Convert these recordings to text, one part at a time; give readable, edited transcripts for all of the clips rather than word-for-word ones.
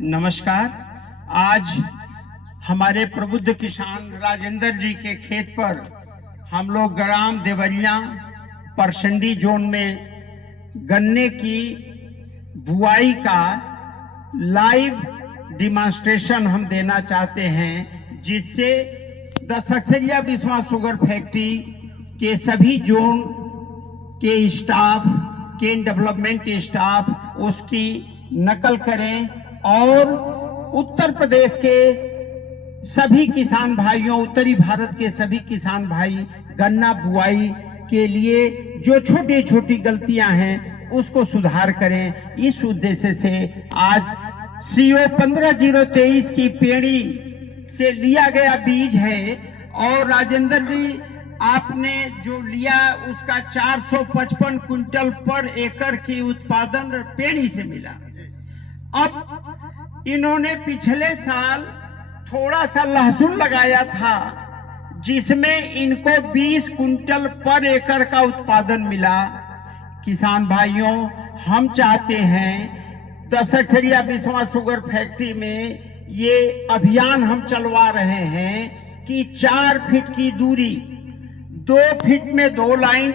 नमस्कार। आज हमारे प्रबुद्ध किसान राजेंद्र जी के खेत पर हम लोग ग्राम देवरिया परसंडी जोन में गन्ने की बुआई का लाइव डिमॉन्स्ट्रेशन हम देना चाहते हैं, जिससे दशकसरिया बिस्वा शुगर फैक्ट्री के सभी जोन के स्टाफ के डेवलपमेंट स्टाफ उसकी नकल करें और उत्तर प्रदेश के सभी किसान भाइयों, उत्तरी भारत के सभी किसान भाई गन्ना बुआई के लिए जो छोटी छोटी गलतियां हैं उसको सुधार करें। इस उद्देश्य से आज CO 15-023 की पेड़ी से लिया गया बीज है और राजेंद्र जी आपने जो लिया उसका 455 क्विंटल पर एकड़ की उत्पादन पेड़ी से मिला। अब इन्होंने पिछले साल थोड़ा सा लहसुन लगाया था जिसमें इनको 20 क्विंटल पर एकड़ का उत्पादन मिला। किसान भाइयों, हम चाहते हैं दशकसरिया बिस्वा शुगर फैक्ट्री में ये अभियान हम चलवा रहे हैं कि 4 फीट की दूरी, 2 फीट में 2 लाइन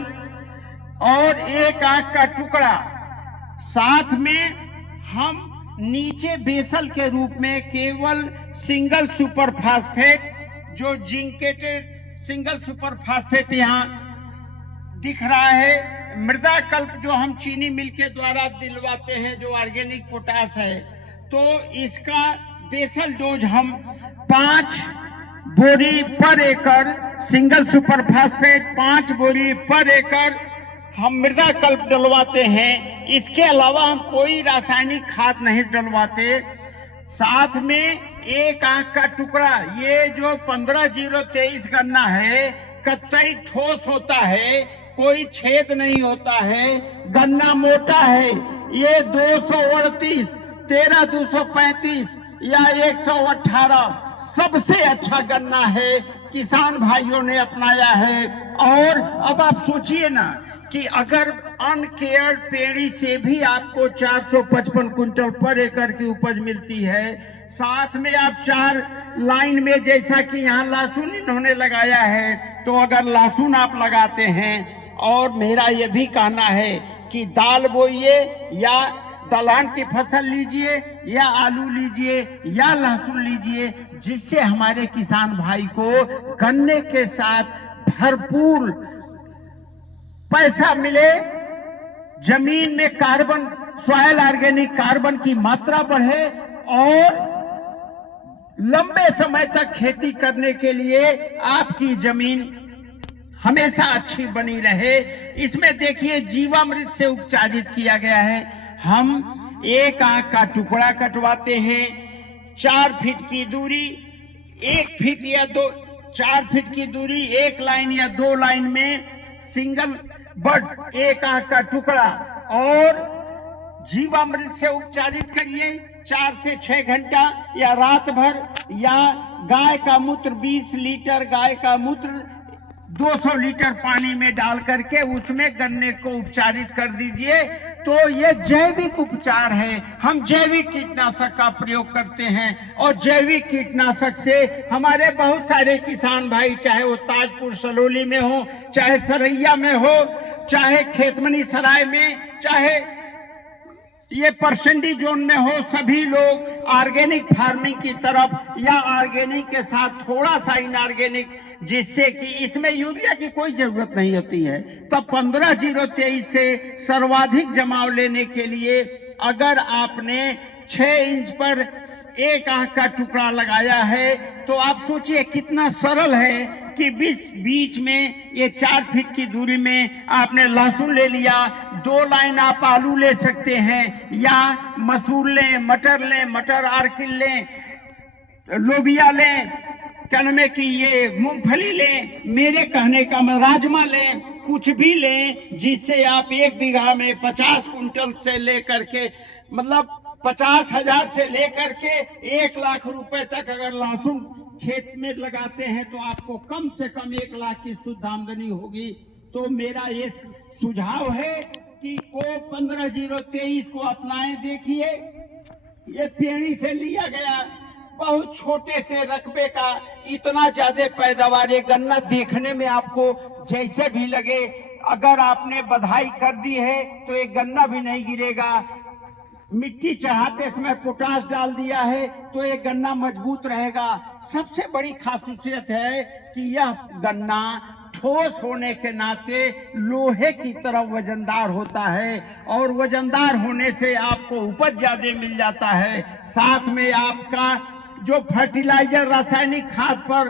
और 1 आंख का टुकड़ा, साथ में हम नीचे बेसल के रूप में केवल सिंगल सुपर फास्फेट, जो जिंकेटेड सिंगल सुपर फास्फेट यहाँ दिख रहा है, मृदा कल्प जो हम चीनी मिल के द्वारा दिलवाते हैं, जो ऑर्गेनिक पोटास है, तो इसका बेसल डोज हम 5 बोरी पर एकड़ सिंगल सुपर फास्फेट, 5 बोरी पर एकड़ हम मृदा कल्प डलवाते हैं। इसके अलावा हम कोई रासायनिक खाद नहीं डलवाते। साथ में 1 आंख का टुकड़ा, ये जो 15-023 गन्ना है कतई ठोस होता है, कोई छेद नहीं होता है, गन्ना मोटा है। ये 238, 13-235 या 118 सबसे अच्छा गन्ना है, किसान भाइयों ने अपनाया है। और अब आप सोचिए ना कि अगर अनकेयर्ड पेड़ी से भी आपको 455 क्विंटल पर एकड़ की उपज मिलती है, साथ में आप 4 लाइन में, जैसा कि यहाँ लहसुन इन्होंने लगाया है, तो अगर लहसुन आप लगाते हैं, और मेरा ये भी कहना है कि दाल बोइए या दलहन की फसल लीजिए या आलू लीजिए या लहसुन लीजिए, जिससे हमारे किसान भाई को गन्ने के साथ भरपूर पैसा मिले, जमीन में कार्बन, सॉइल ऑर्गेनिक कार्बन की मात्रा बढ़े और लंबे समय तक खेती करने के लिए आपकी जमीन हमेशा अच्छी बनी रहे। इसमें देखिए जीवामृत से उपचारित किया गया है। हम 1 आंख का टुकड़ा कटवाते हैं, 4 फीट की दूरी, 1 फीट या 4 फीट की दूरी, 1 लाइन या 2 लाइन में सिंगल बट 1 आंख का टुकड़ा, और जीवामृत से उपचारित करिए 4 से 6 घंटा या रात भर, या गाय का मूत्र 20 लीटर, गाय का मूत्र 200 लीटर पानी में डाल करके उसमें गन्ने को उपचारित कर दीजिए। तो ये जैविक उपचार है। हम जैविक कीटनाशक का प्रयोग करते हैं और जैविक कीटनाशक से हमारे बहुत सारे किसान भाई, चाहे वो ताजपुर सलोली में हो, चाहे सरैया में हो, चाहे खेतमनी सराय में, चाहे ये परसंडी जोन में हो, सभी लोग ऑर्गेनिक फार्मिंग की तरफ या ऑर्गेनिक के साथ थोड़ा सा इनऑर्गेनिक, जिससे कि इसमें यूरिया की कोई जरूरत नहीं होती है। तो 15-023 से सर्वाधिक जमाव लेने के लिए अगर आपने 6 इंच पर 1 आंख का टुकड़ा लगाया है, तो आप सोचिए कितना सरल है कि बीच में ये 4 फीट की दूरी में आपने लहसुन ले लिया, 2 लाइन आप आलू ले सकते हैं, या मसूर लें, मटर लें, मटर आर्किल लें, लोबिया लें, कनमे की ये मूंगफली लें, मेरे कहने का मैं राजमा लें, कुछ भी लें, जिससे आप 1 बीघा में 50 क्विंटल से लेकर के, मतलब 50,000 से लेकर के 1 लाख रुपए तक अगर लहसुन खेत में लगाते हैं तो आपको कम से कम 1 लाख की शुद्ध आमदनी होगी। तो मेरा ये सुझाव है कि को 15-023 को अपनाएं। देखिए ये पेड़ी से लिया गया बहुत छोटे से रकबे का इतना ज्यादा पैदावार। ये गन्ना देखने में आपको जैसे भी लगे, अगर आपने बधाई कर दी है तो ये गन्ना भी नहीं गिरेगा। मिट्टी चढ़ाते समय पोटाश डाल दिया है तो ये गन्ना मजबूत रहेगा। सबसे बड़ी खासियत है कि यह गन्ना ठोस होने के नाते लोहे की तरह वजनदार होता है और वजनदार होने से आपको उपज ज्यादा मिल जाता है। साथ में आपका जो फर्टिलाइजर रासायनिक खाद पर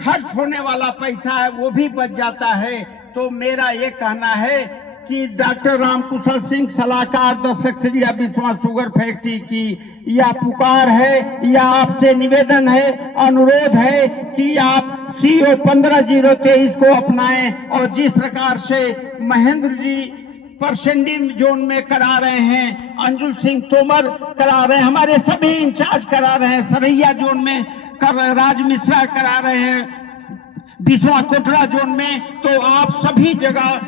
खर्च होने वाला पैसा है वो भी बच जाता है। तो मेरा ये कहना है कि डॉक्टर रामकुशल सिंह सलाहकार 10 सक्सेरिया विश्वास शुगर फैक्ट्री की यह पुकार है, यह आपसे निवेदन है, अनुरोध है कि आप CO 15-023 को अपनाएं और जिस प्रकार से महेंद्र जी परसेंडी जोन में करा रहे हैं, अंजुल सिंह तोमर करा रहे हैं, हमारे सभी इंचार्ज करा रहे हैं, सरैया जोन में राज मिश्रा करा रहे हैं, बिस्वा कोटरा जोन में, तो आप सभी जगह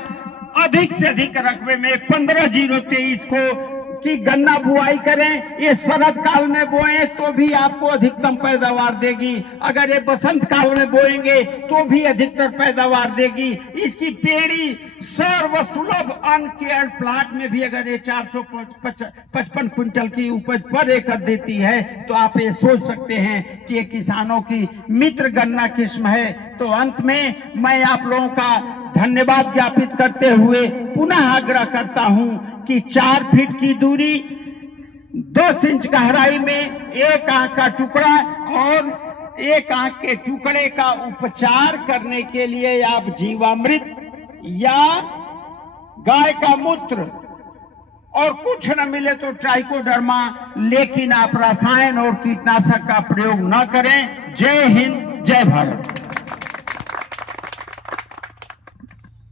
अधिक से अधिक रकबे में 15-023 को की गन्ना बुआई करें। ये शरद काल में बोए तो भी आपको अधिकतम पैदावार देगी, अगर ये बसंत काल में बोएंगे तो भी अधिकतर पैदावार देगी। इसकी पेड़ी सर्वसुलभ अनकेयर्ड प्लाट में भी अगर ये 455 क्विंटल की उपज पर एकड़ देती है तो आप ये सोच सकते हैं कि ये किसानों की मित्र गन्ना किस्म है। तो अंत में मैं आप लोगों का धन्यवाद ज्ञापित करते हुए पुनः आग्रह करता हूं कि 4 फीट की दूरी, 10 इंच गहराई में 1 आंख का टुकड़ा और 1 आंख के टुकड़े का उपचार करने के लिए आप जीवामृत या गाय का मूत्र और कुछ न मिले तो ट्राइकोडर्मा, लेकिन आप रसायन और कीटनाशक का प्रयोग न करें। जय हिंद, जय भारत।